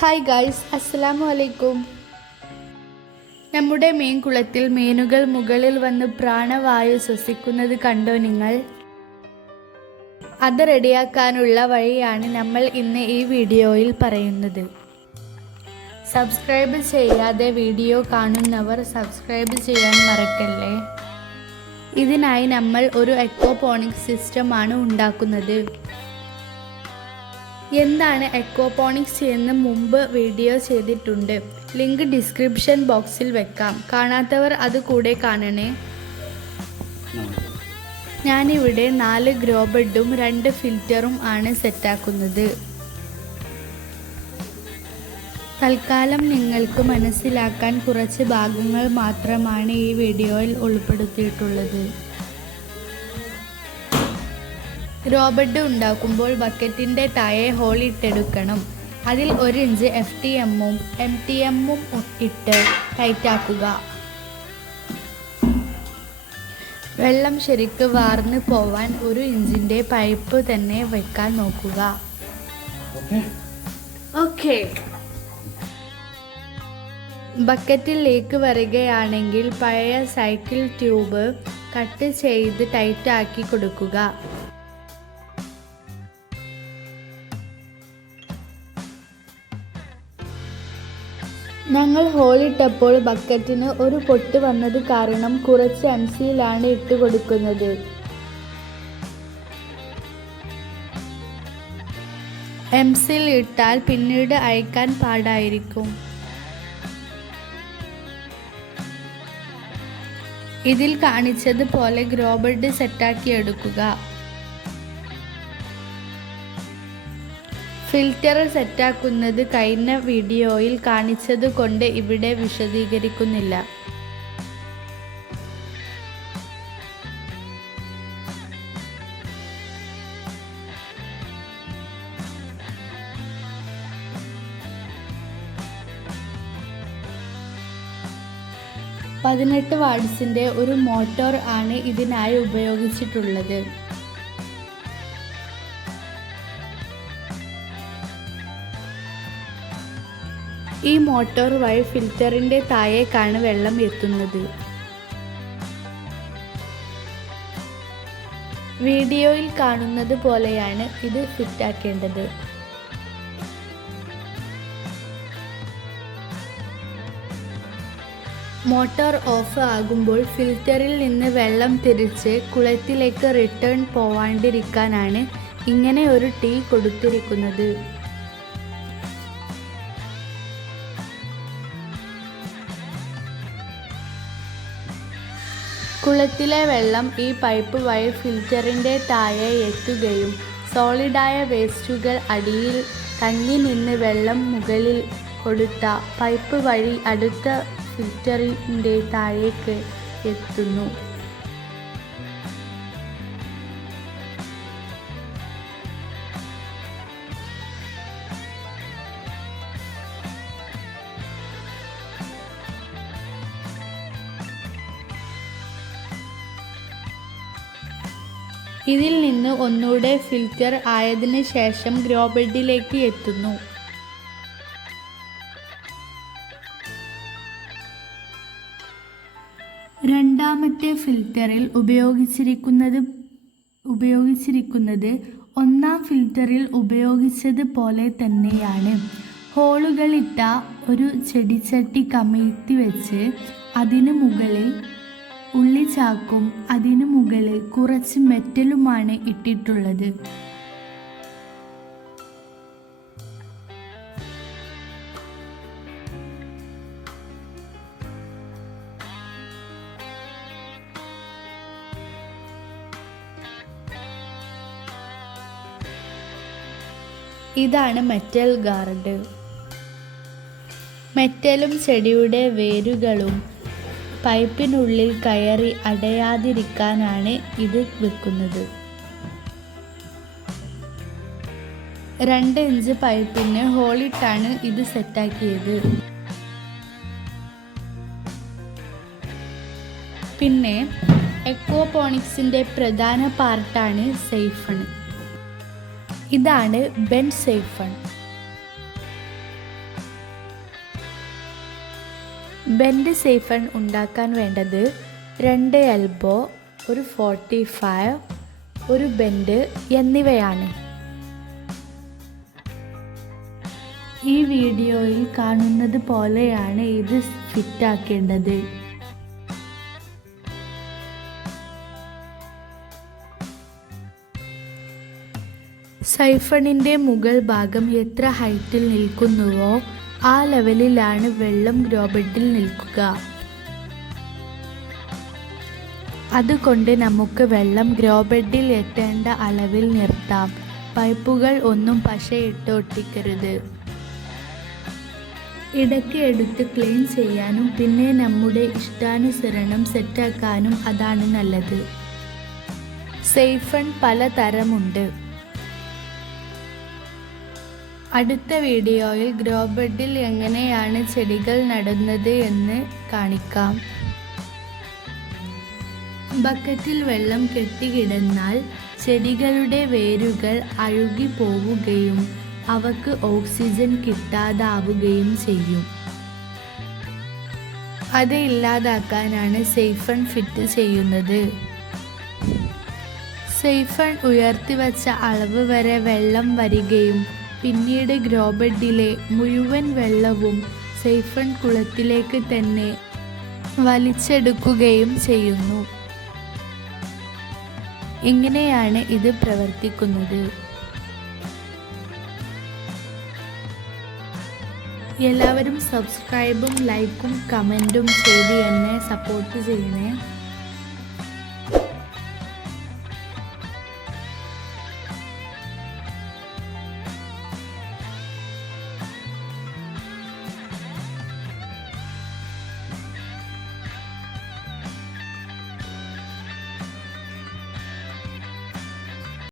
Hi guys അസ്സലാമു അലൈക്കും നമ്മുടെ മീൻകുളത്തിൽ മീനുകൾ മുകളിൽ വന്ന് പ്രാണവായു ശ്വസിക്കുന്നത് കണ്ടോ നിങ്ങൾ? അത് റെഡിയാക്കാനുള്ള വഴിയാണ് നമ്മൾ ഇന്ന് ഈ വീഡിയോയിൽ പറയുന്നത്. സബ്സ്ക്രൈബ് ചെയ്യാതെ വീഡിയോ കാണുന്നവർ സബ്സ്ക്രൈബ് ചെയ്യാൻ മറക്കല്ലേ? ഇതിനായി നമ്മൾ ഒരു എക്കോപോണിക് സിസ്റ്റമാണ് ഉണ്ടാക്കുന്നത്. എന്താണ് എക്കോപോണിക്സ് ചെയ്യുന്ന മുമ്പ് വീഡിയോ ചെയ്തിട്ടുണ്ട്. ലിങ്ക് ഡിസ്ക്രിപ്ഷൻ ബോക്സിൽ വെക്കാം. കാണാത്തവർ അത് കൂടെ കാണണേ. ഞാനിവിടെ നാല് ഗ്രോ ബെഡും രണ്ട് ഫിൽറ്ററും ആണ് സെറ്റാക്കുന്നത്. തൽക്കാലം നിങ്ങൾക്ക് മനസ്സിലാക്കാൻ കുറച്ച് ഭാഗങ്ങൾ മാത്രമാണ് ഈ വീഡിയോയിൽ ഉൾപ്പെടുത്തിയിട്ടുള്ളത്. റോബർട്ട് ഉണ്ടാക്കുമ്പോൾ ബക്കറ്റിന്റെ താഴെ ഹോൾ ഇട്ടെടുക്കണം. അതിൽ ഒരു ഇഞ്ച് എഫ് ടി എമ്മും എം ടി എമ്മും ഇട്ട് ടൈറ്റാക്കുക. വെള്ളം ശരിക്ക് വാർന്ന് പോവാൻ ഒരു ഇഞ്ചിന്റെ പൈപ്പ് തന്നെ വെക്കാൻ നോക്കുക. ഓക്കെ ബക്കറ്റിൽ ലീക്ക് വരികയാണെങ്കിൽ പഴയ സൈക്കിൾ ട്യൂബ് കട്ട് ചെയ്ത് ടൈറ്റാക്കി കൊടുക്കുക. ഞങ്ങൾ ഹോളിട്ടപ്പോൾ ബക്കറ്റിന് ഒരു പൊട്ട് വന്നത് കാരണം കുറച്ച് എം സിയിലാണ് ഇട്ട് കൊടുക്കുന്നത്. എം സിയിൽ ഇട്ടാൽ പിന്നീട് അയക്കാൻ പാടായിരിക്കും. ഇതിൽ കാണിച്ചതുപോലെ ഗ്രോബർഡ് സെറ്റാക്കി എടുക്കുക. ഫിൽറ്റർ സെറ്റാക്കുന്നത് കഴിഞ്ഞ വീഡിയോയിൽ കാണിച്ചതുകൊണ്ട് ഇവിടെ വിശദീകരിക്കുന്നില്ല. പതിനെട്ട് വാട്സിന്റെ ഒരു മോട്ടോർ ആണ് ഇതിനായി ഉപയോഗിച്ചിട്ടുള്ളത്. ഈ മോട്ടോർ വഴി ഫിൽറ്ററിന്റെ താഴേക്കാണ് വെള്ളം എത്തുന്നത്. വീഡിയോയിൽ കാണുന്നത് പോലെയാണ് ഇത് ഫിറ്റാക്കേണ്ടത് മോട്ടോർ ഓഫ് ആകുമ്പോൾ ഫിൽറ്ററിൽ നിന്ന് വെള്ളം തിരിച്ച് കുളത്തിലേക്ക് റിട്ടേൺ പോവാണ്ടിരിക്കാനാണ് ഇങ്ങനെ ഒരു ടീ കൊടുത്തിരിക്കുന്നത്. കുളത്തിലെ വെള്ളം ഈ പൈപ്പ് വഴി ഫിൽറ്ററിന്റെ താഴെ എത്തുകയും സോളിഡായ വേസ്റ്റുകൾ അടിയിൽ തങ്ങി നിന്ന് വെള്ളം മുകളിൽ കൊടുത്ത പൈപ്പ് വഴി അടുത്ത ഫിൽറ്ററിന്റെ താഴേക്ക് എത്തുന്നു. ഇതിൽ നിന്ന് ഒന്നുകൂടെ ഫിൽറ്റർ ആയതിനു ശേഷം ഗ്രോ ബെഡിലേക്ക് എത്തുന്നു. രണ്ടാമത്തെ ഫിൽറ്ററിൽ ഉപയോഗിച്ചിരിക്കുന്നത് ഉപയോഗിച്ചിരിക്കുന്നത് ഒന്നാം ഫിൽറ്ററിൽ ഉപയോഗിച്ചത് പോലെ തന്നെയാണ്. ഹോളുകളിട്ട ഒരു ചെടിച്ചട്ടി കമഴ്ത്തി വെച്ച് അതിനു മുകളിൽ ഉള്ളിച്ചാക്കും അതിനു മുകളിൽ കുറച്ച് മെറ്റലുമാണ് ഇട്ടിട്ടുള്ളത്. ഇതാണ് മെറ്റൽ ഗാർഡ്. മെറ്റലും ചെടിയുടെ വേരുകളും പൈപ്പിനുള്ളിൽ കയറി അടയാതിരിക്കാനാണ് ഇത് വെക്കുന്നത്. രണ്ട് ഇഞ്ച് പൈപ്പിന് ഹോളിട്ടാണ് ഇത് സെറ്റാക്കിയത്. പിന്നെ എക്കോപോണിക്സിന്റെ പ്രധാന പാർട്ടാണ് സേഫൺ. ഇതാണ് ബെൻ സേഫൺ. ബെൻഡ് സേഫൺ ഉണ്ടാക്കാൻ വേണ്ടത് രണ്ട് എൽബോ ഒരു ഫോർട്ടി ഫൈവ് ഒരു ബെൻഡ് എന്നിവയാണ്. ഈ വീഡിയോയിൽ കാണുന്നത് പോലെയാണ് ഇത് ഫിറ്റാക്കേണ്ടത്. സൈഫണിന്റെ മുകൾ ഭാഗം എത്ര ഹൈറ്റിൽ നിൽക്കുന്നുവോ ആ ലെവലിലാണ് വെള്ളം ഗ്രോബെഡിൽ നിൽക്കുക. അതുകൊണ്ട് നമുക്ക് വെള്ളം ഗ്രോബെഡിൽ എത്തേണ്ട അളവിൽ നിർത്താം. പൈപ്പുകൾ ഒന്നും പശയിട്ട് ഒട്ടിക്കരുത്. ഇടയ്ക്ക് എടുത്ത് ക്ലീൻ ചെയ്യാനും പിന്നെ നമ്മുടെ ഇഷ്ടാനുസരണം സെറ്റാക്കാനും അതാണ് നല്ലത്. സേഫൺ പലതരമുണ്ട്. അടുത്ത വീഡിയോയിൽ ഗ്രോ ബെഡിൽ എങ്ങനെയാണ് ചെടികൾ നടുന്നത് എന്ന് കാണിക്കാം. ബക്കറ്റിൽ വെള്ളം കെട്ടിക്കിടന്നാൽ ചെടികളുടെ വേരുകൾ അഴുകി പോവുകയും അവക്ക് ഓക്സിജൻ കിട്ടാതാവുകയും ചെയ്യും. അത് ഇല്ലാതാക്കാനാണ് സേഫൺ ഫിറ്റ് ചെയ്യുന്നത്. സേഫൺ ഉയർത്തി വച്ച അളവ് വരെ വെള്ളം വരികയും പിന്നീട് ഗ്രോബെഡിലെ മുഴുവൻ വെള്ളവും സേഫൺ കുളത്തിലേക്ക് തന്നെ വലിച്ചെടുക്കുകയും ചെയ്യുന്നു. ഇങ്ങനെയാണ് ഇത് പ്രവർത്തിക്കുന്നത്. എല്ലാവരും സബ്സ്ക്രൈബും ലൈക്കും കമന്റും ചെയ്ത് എന്നെ സപ്പോർട്ട് ചെയ്യണേ.